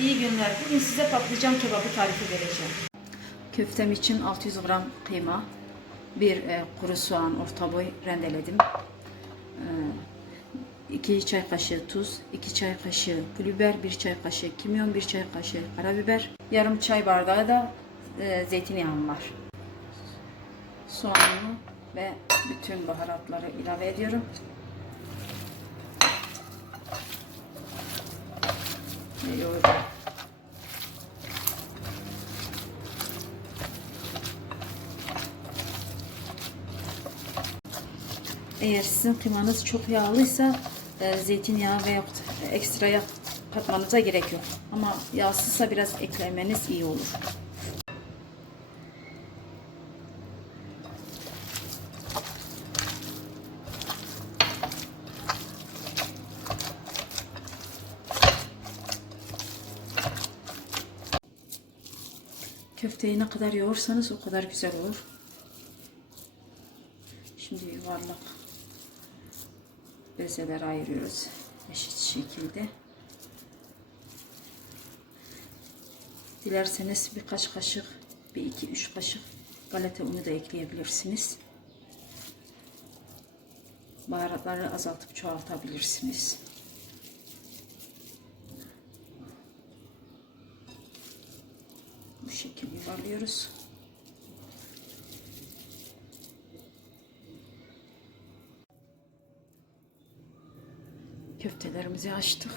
İyi günler. Bugün size patlıcan kebabı tarifi vereceğim. Köftem için 600 gram kıyma, bir e, kuru soğan orta boy rendeledim. 2 çay kaşığı tuz, 2 çay kaşığı pul biber, 1 çay kaşığı kimyon, 1 çay kaşığı karabiber, yarım çay bardağı da e, zeytinyağım var. Soğanımı ve bütün baharatları ilave ediyorum. Eğer sizin kıymanız çok yağlıysa e, zeytinyağı veya ekstra yağ katmanıza gerek yok. Ama yağsızsa biraz eklemeniz iyi olur. Köfteyi ne kadar yoğursanız o kadar güzel olur. Şimdi yuvarlak bezeler ayırıyoruz eşit şekilde. Dilerseniz birkaç kaşık, bir iki üç kaşık galeta unu da ekleyebilirsiniz. Baharatları azaltıp çoğaltabilirsiniz. Bu şekilde yuvarlıyoruz. Köftelerimizi açtık.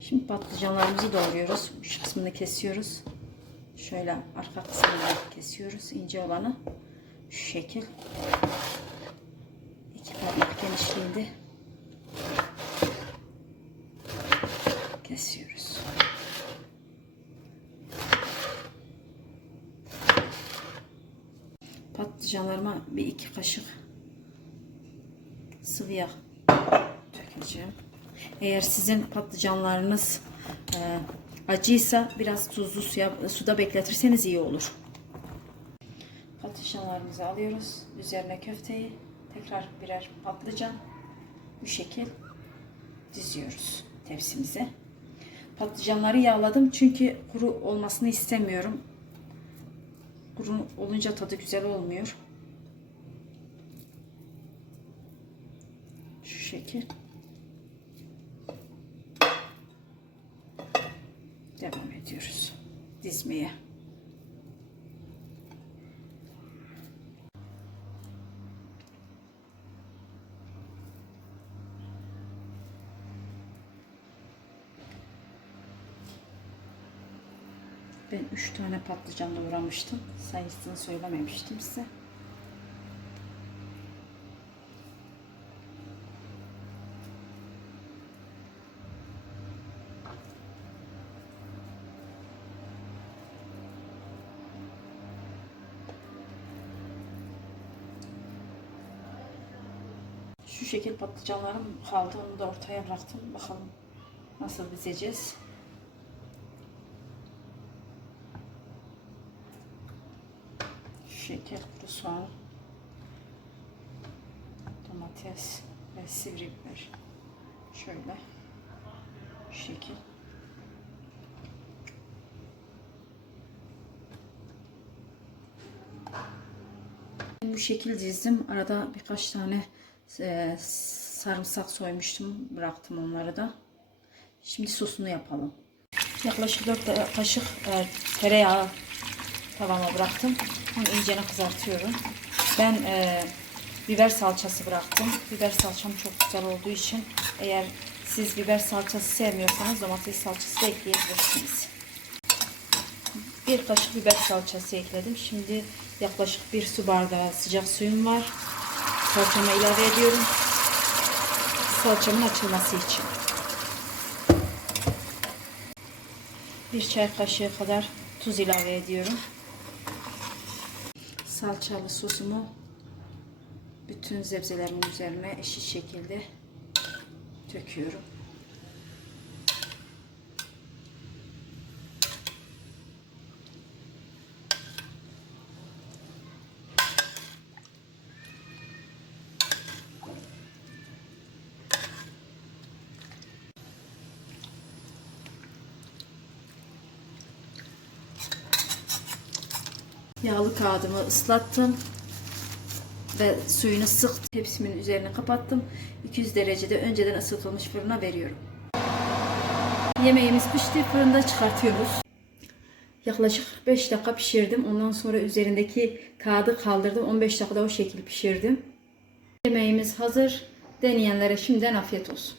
Şimdi patlıcanlarımızı doğruyoruz. Şu kısmını kesiyoruz. Şöyle arka kısmını kesiyoruz. ince olanı. Şu şekil. İki parmak genişliğinde kesiyoruz. Patlıcanlarıma bir iki kaşık sıvı yağ dökeceğim. Eğer sizin patlıcanlarınız e, acıysa biraz tuzlu suya, suda bekletirseniz iyi olur. Patlıcanlarımızı alıyoruz. Üzerine köfteyi tekrar birer patlıcan bu şekil diziyoruz tepsimize. Patlıcanları yağladım çünkü kuru olmasını istemiyorum. Kuru olunca tadı güzel olmuyor. Şu şekil. Devam ediyoruz dizmeye. Ben üç tane patlıcan doğramıştım. Sayısını söylememiştim size. Şu şekil patlıcanlarım kaldı. Onu da ortaya bıraktım. Bakalım nasıl dizeceğiz. Şekil kuru soğan, domates ve sivri biber. Şöyle. Şu şekil. Bu şekil dizdim. Arada birkaç tane e, sarımsak soymuştum. Bıraktım onları da. Şimdi sosunu yapalım. Yaklaşık 4 kaşık e, tereyağı tavama bıraktım. Onu incene kızartıyorum. Ben e, biber salçası bıraktım. Biber salçam çok güzel olduğu için eğer siz biber salçası sevmiyorsanız domates salçası da ekleyebilirsiniz. Bir kaşık biber salçası ekledim. Şimdi yaklaşık bir su bardağı sıcak suyum var. Salçamı ilave ediyorum. Salçamın açılması için. Bir çay kaşığı kadar tuz ilave ediyorum. Salçalı sosumu bütün sebzelerimin üzerine eşit şekilde döküyorum. Yağlı kağıdımı ıslattım ve suyunu sıktım. Tepsimin üzerine kapattım. 200 derecede önceden ısıtılmış fırına veriyorum. Yemeğimiz pişti. Fırında çıkartıyoruz. Yaklaşık 5 dakika pişirdim. Ondan sonra üzerindeki kağıdı kaldırdım. 15 dakikada o şekilde pişirdim. Yemeğimiz hazır. Deneyenlere şimdiden afiyet olsun.